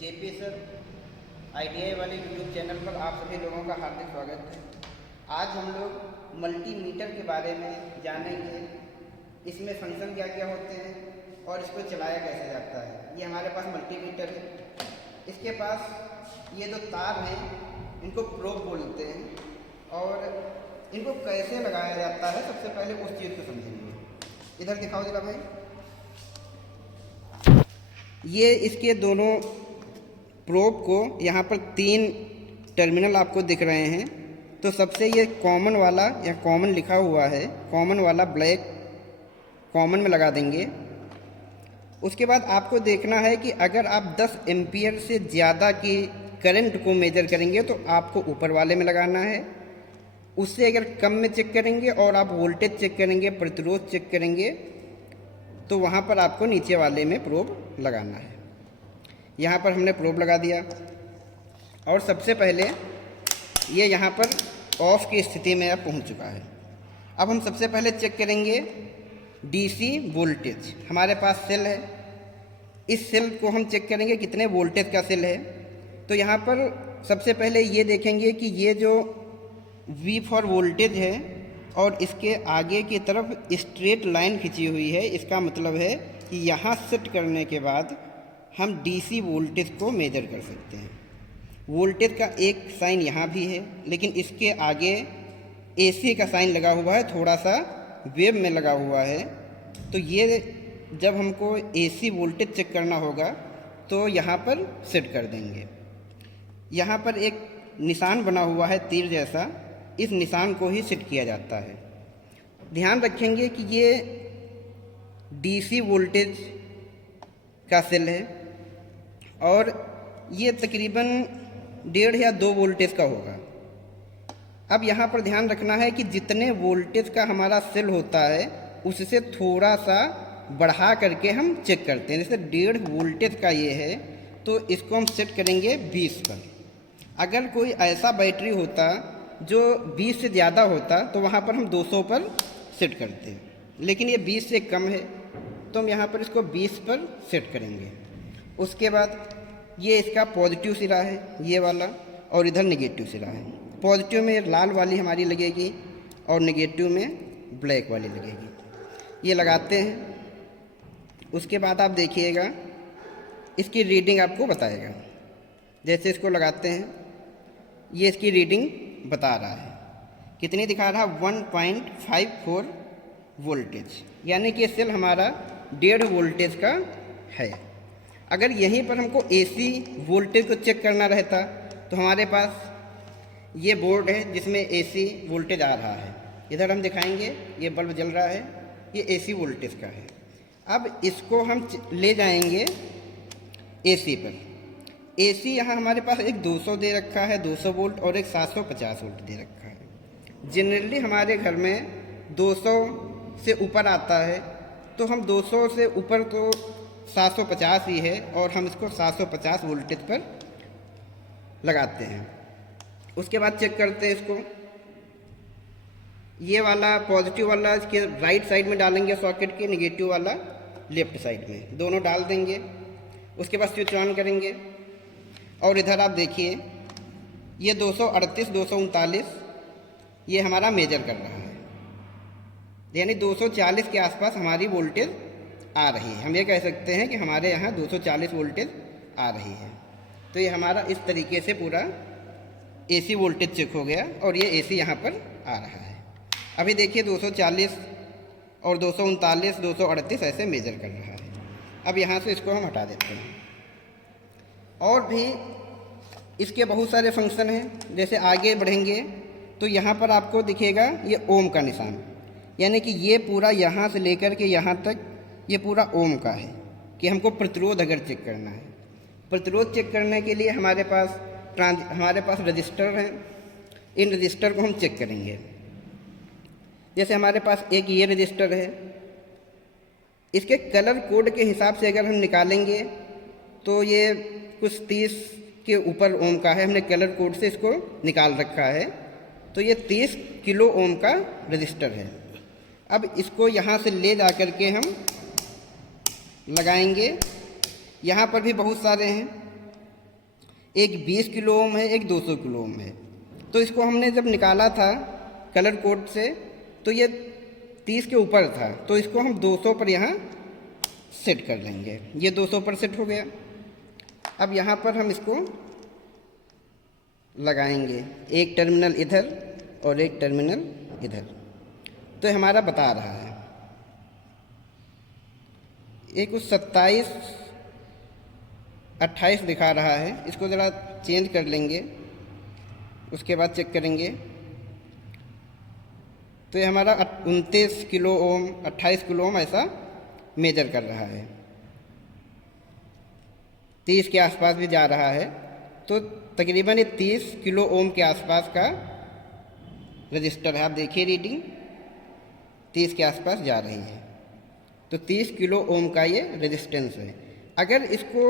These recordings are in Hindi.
जेपी सर आईटीआई वाले यूट्यूब चैनल पर आप सभी लोगों का हार्दिक स्वागत है। आज हम लोग मल्टीमीटर के बारे में जानेंगे, इसमें फंक्शन क्या क्या होते हैं और इसको चलाया कैसे जाता है। ये हमारे पास मल्टीमीटर है, इसके पास ये जो तार हैं इनको प्रोब बोलते हैं और इनको कैसे लगाया जाता है सबसे पहले उस चीज़ को समझेंगे। इधर दिखाओ जरा भाई, ये इसके दोनों प्रोब को यहाँ पर 3 टर्मिनल आपको दिख रहे हैं। तो सबसे ये कॉमन वाला या कॉमन लिखा हुआ है, कॉमन वाला ब्लैक कॉमन में लगा देंगे। उसके बाद आपको देखना है कि अगर आप 10 एम्पियर से ज़्यादा की करंट को मेजर करेंगे तो आपको ऊपर वाले में लगाना है। उससे अगर कम में चेक करेंगे और आप वोल्टेज चेक करेंगे, प्रतिरोध चेक करेंगे, तो वहाँ पर आपको नीचे वाले में प्रोब लगाना है। यहाँ पर हमने प्रोब लगा दिया और सबसे पहले ये यहाँ पर ऑफ की स्थिति में अब पहुँच चुका है। अब हम सबसे पहले चेक करेंगे डीसी वोल्टेज। हमारे पास सेल है, इस सेल को हम चेक करेंगे कितने वोल्टेज का सेल है। तो यहाँ पर सबसे पहले ये देखेंगे कि ये जो V फॉर वोल्टेज है और इसके आगे की तरफ स्ट्रेट लाइन खिंची हुई है, इसका मतलब है कि यहाँ सेट करने के बाद हम डीसी वोल्टेज को मेजर कर सकते हैं। वोल्टेज का एक साइन यहाँ भी है, लेकिन इसके आगे एसी का साइन लगा हुआ है, थोड़ा सा वेव में लगा हुआ है। तो ये जब हमको एसी वोल्टेज चेक करना होगा तो यहाँ पर सेट कर देंगे। यहाँ पर एक निशान बना हुआ है तीर जैसा, इस निशान को ही सेट किया जाता है। ध्यान रखेंगे कि ये डीसी वोल्टेज का सेल है और ये तकरीबन 1.5 या 2 वोल्टेज का होगा। अब यहाँ पर ध्यान रखना है कि जितने वोल्टेज का हमारा सेल होता है उससे थोड़ा सा बढ़ा करके हम चेक करते हैं। जैसे 1.5 वोल्टेज का ये है तो इसको हम सेट करेंगे 20 पर। अगर कोई ऐसा बैटरी होता जो 20 से ज़्यादा होता तो वहाँ पर हम 200 पर सेट करते हैं, लेकिन ये 20 से कम है तो हम यहाँ पर इसको 20 पर सेट करेंगे। उसके बाद ये इसका पॉजिटिव सिरा है ये वाला, और इधर नेगेटिव सिरा है। पॉजिटिव में लाल वाली हमारी लगेगी और नेगेटिव में ब्लैक वाली लगेगी। ये लगाते हैं। उसके बाद आप देखिएगा इसकी रीडिंग आपको बताएगा। जैसे इसको लगाते हैं, ये इसकी रीडिंग बता रहा है, कितनी दिखा रहा है 1.54 वोल्टेज, यानी कि सेल हमारा 1.5 वोल्टेज का है। अगर यहीं पर हमको एसी वोल्टेज को चेक करना रहता तो हमारे पास ये बोर्ड है जिसमें एसी वोल्टेज आ रहा है। इधर हम दिखाएंगे ये बल्ब जल रहा है, ये एसी वोल्टेज का है। अब इसको हम ले जाएंगे एसी पर। एसी यहाँ हमारे पास एक 200 दे रखा है, 200 वोल्ट, और एक 750 वोल्ट दे रखा है। जनरली हमारे घर में 200 से ऊपर आता है तो हम 200 से ऊपर तो 750 ही है और हम इसको 750 वोल्टेज पर लगाते हैं। उसके बाद चेक करते हैं इसको। ये वाला पॉजिटिव वाला इसके राइट साइड में डालेंगे सॉकेट के, नेगेटिव वाला लेफ्ट साइड में, दोनों डाल देंगे। उसके बाद स्विच ऑन करेंगे और इधर आप देखिए ये 238 239 ये हमारा मेजर कर रहा है, यानी 240 के आसपास हमारी वोल्टेज आ रही है। हम ये कह सकते हैं कि हमारे यहाँ 240 वोल्टेज आ रही है। तो ये हमारा इस तरीके से पूरा एसी वोल्टेज चेक हो गया और ये एसी यहाँ पर आ रहा है। अभी देखिए 240 और 239 238 ऐसे मेजर कर रहा है। अब यहाँ से इसको हम हटा देते हैं। और भी इसके बहुत सारे फंक्शन हैं। जैसे आगे बढ़ेंगे तो यहाँ पर आपको दिखेगा ये ओम का निशान, यानी कि ये पूरा यहाँ से लेकर के यहाँ तक ये पूरा ओम का है कि हमको प्रतिरोध अगर चेक करना है। प्रतिरोध चेक करने के लिए हमारे पास रजिस्टर हैं। इन रजिस्टर को हम चेक करेंगे। जैसे हमारे पास एक ये रजिस्टर है, इसके कलर कोड के हिसाब से अगर हम निकालेंगे तो ये कुछ 30 के ऊपर ओम का है। हमने कलर कोड से इसको निकाल रखा है, तो ये 30 किलो ओम का रजिस्टर है। अब इसको यहाँ से ले जा कर के हम लगाएंगे। यहाँ पर भी बहुत सारे हैं, एक 20 किलो ओम है, एक 200 किलो ओम है। तो इसको हमने जब निकाला था कलर कोड से तो ये 30 के ऊपर था, तो इसको हम 200 पर यहाँ सेट कर लेंगे। ये 200 पर सेट हो गया। अब यहाँ पर हम इसको लगाएंगे, एक टर्मिनल इधर और एक टर्मिनल इधर। तो हमारा बता रहा है एक कुछ 27 28 दिखा रहा है। इसको ज़रा चेंज कर लेंगे, उसके बाद चेक करेंगे। तो ये हमारा 29 किलो ओम 28 किलो ओम ऐसा मेजर कर रहा है। 30 के आसपास भी जा रहा है। तो तकरीबन ये 30 किलो ओम के आसपास का रजिस्टर है। आप देखिए रीडिंग 30 के आसपास जा रही है। तो 30 किलो ओम का ये रेजिस्टेंस है। अगर इसको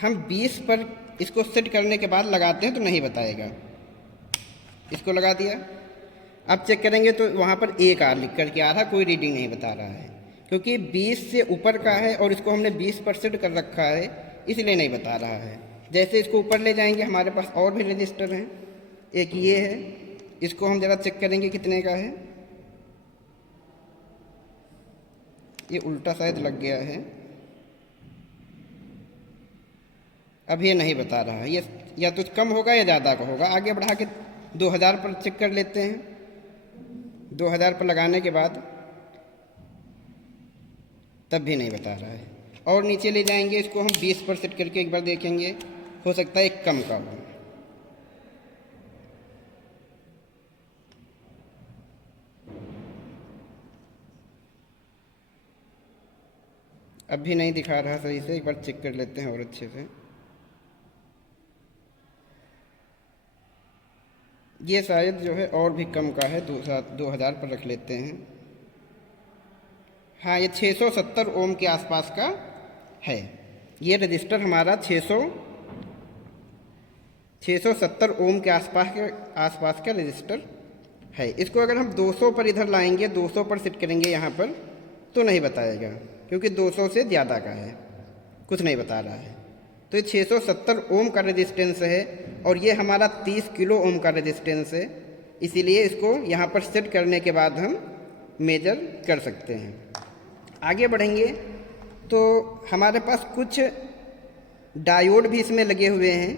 हम 20 पर इसको सेट करने के बाद लगाते हैं तो नहीं बताएगा। इसको लगा दिया, अब चेक करेंगे तो वहाँ पर 1 आर लिख कर के आ रहा, कोई रीडिंग नहीं बता रहा है, क्योंकि 20 से ऊपर का है और इसको हमने 20 पर सेट कर रखा है, इसलिए नहीं बता रहा है। जैसे इसको ऊपर ले जाएंगे हमारे पास और भी रजिस्टर हैं। एक ये है, इसको हम ज़रा चेक करेंगे कितने का है। ये उल्टा शायद लग गया है, अब ये नहीं बता रहा है। ये या तो कम होगा या ज़्यादा का होगा। आगे बढ़ा के 2000 पर चेक कर लेते हैं। 2000 पर लगाने के बाद तब भी नहीं बता रहा है। और नीचे ले जाएंगे, इसको हम 20 पर सेट करके एक बार देखेंगे, हो सकता है एक कम का हो। अब भी नहीं दिखा रहा सही से, एक बार चेक कर लेते हैं और अच्छे से। ये शायद जो है और भी कम का है, 2000 पर रख लेते हैं। हाँ, ये 670 ओम के आसपास का है। ये रजिस्टर हमारा 670 ओम के आसपास का रजिस्टर है। इसको अगर हम 200 पर इधर लाएंगे, 200 पर सेट करेंगे यहाँ पर, तो नहीं बताएगा, क्योंकि 200 से ज़्यादा का है, कुछ नहीं बता रहा है। तो ये 670 ओम का रेजिस्टेंस है और ये हमारा 30 किलो ओम का रेजिस्टेंस है। इसीलिए इसको यहाँ पर सेट करने के बाद हम मेजर कर सकते हैं। आगे बढ़ेंगे तो हमारे पास कुछ डायोड भी इसमें लगे हुए हैं।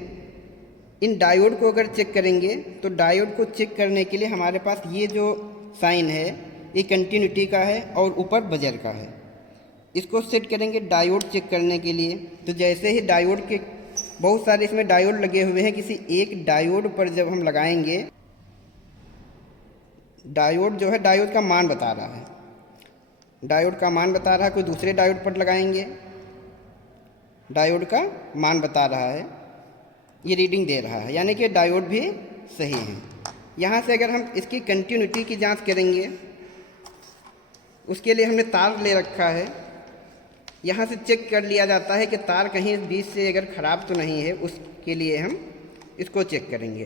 इन डायोड को अगर चेक करेंगे तो डायोड को चेक करने के लिए हमारे पास ये जो साइन है ये कंटिन्यूटी का है और ऊपर बजर का है। इसको सेट करेंगे डायोड चेक करने के लिए। तो जैसे ही डायोड के बहुत सारे इसमें डायोड लगे हुए हैं, किसी एक डायोड पर जब हम लगाएंगे, डायोड जो है डायोड का मान बता रहा है, डायोड का मान बता रहा है। कोई दूसरे डायोड पर लगाएंगे, डायोड का मान बता रहा है, ये रीडिंग दे रहा है, यानी कि डायोड भी सही है। यहाँ से अगर हम इसकी कंटिन्यूटी की जांच करेंगे, उसके लिए हमने तार ले रखा है। यहाँ से चेक कर लिया जाता है कि तार कहीं बीच से अगर ख़राब तो नहीं है, उसके लिए हम इसको चेक करेंगे।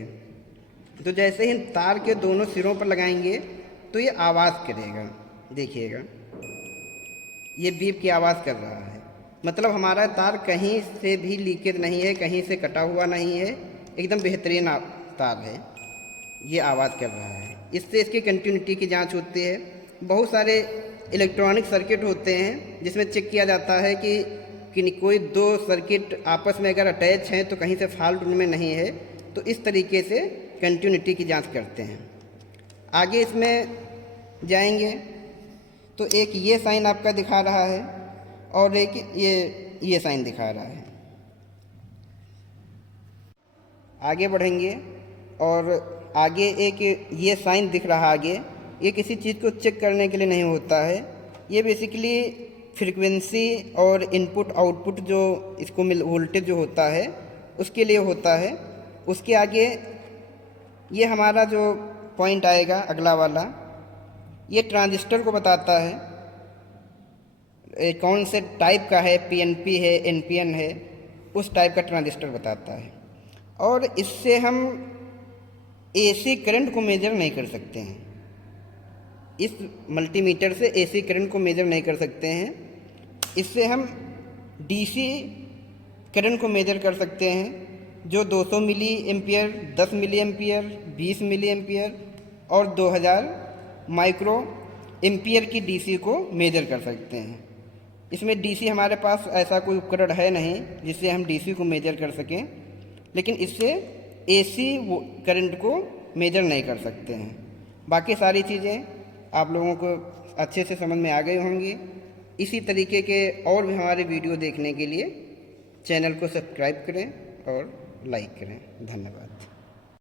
तो जैसे ही तार के दोनों सिरों पर लगाएंगे तो ये आवाज़ करेगा, देखिएगा ये बीप की आवाज़ कर रहा है। मतलब हमारा तार कहीं से भी लीकेज नहीं है, कहीं से कटा हुआ नहीं है, एकदम बेहतरीन तार है, ये आवाज़ कर रहा है। इससे इसकी कंटिन्यूटी की जांच होती है। बहुत सारे इलेक्ट्रॉनिक सर्किट होते हैं जिसमें चेक किया जाता है कि कोई दो सर्किट आपस में अगर अटैच हैं तो कहीं से फॉल्ट उनमें नहीं है, तो इस तरीके से कंटिन्यूटी की जांच करते हैं। आगे इसमें जाएंगे तो एक ये साइन आपका दिखा रहा है और एक ये साइन दिखा रहा है। आगे बढ़ेंगे और आगे एक ये साइन दिख रहा है आगे, ये किसी चीज़ को चेक करने के लिए नहीं होता है, ये बेसिकली फ्रीक्वेंसी और इनपुट आउटपुट जो इसको वोल्टेज जो होता है उसके लिए होता है। उसके आगे ये हमारा जो पॉइंट आएगा अगला वाला, ये ट्रांजिस्टर को बताता है कौन से टाइप का है, पीएनपी है, एनपीएन है, उस टाइप का ट्रांजिस्टर बताता है। और इससे हम एसी करंट को मेजर नहीं कर सकते हैं, इस मल्टीमीटर से एसी करंट को मेजर नहीं कर सकते हैं। इससे हम डीसी करंट को मेजर कर सकते हैं जो 200 milli ampere, 10 milli ampere, 20 milli ampere और 2000 माइक्रो एम्पियर की डीसी को मेजर कर सकते हैं। इसमें डीसी हमारे पास ऐसा कोई उपकरण है नहीं जिससे हम डीसी को मेजर कर सकें, लेकिन इससे एसी करंट को मेजर नहीं कर सकते हैं। बाकी सारी चीज़ें आप लोगों को अच्छे से समझ में आ गई होंगी। इसी तरीके के और भी हमारे वीडियो देखने के लिए चैनल को सब्सक्राइब करें और लाइक करें। धन्यवाद।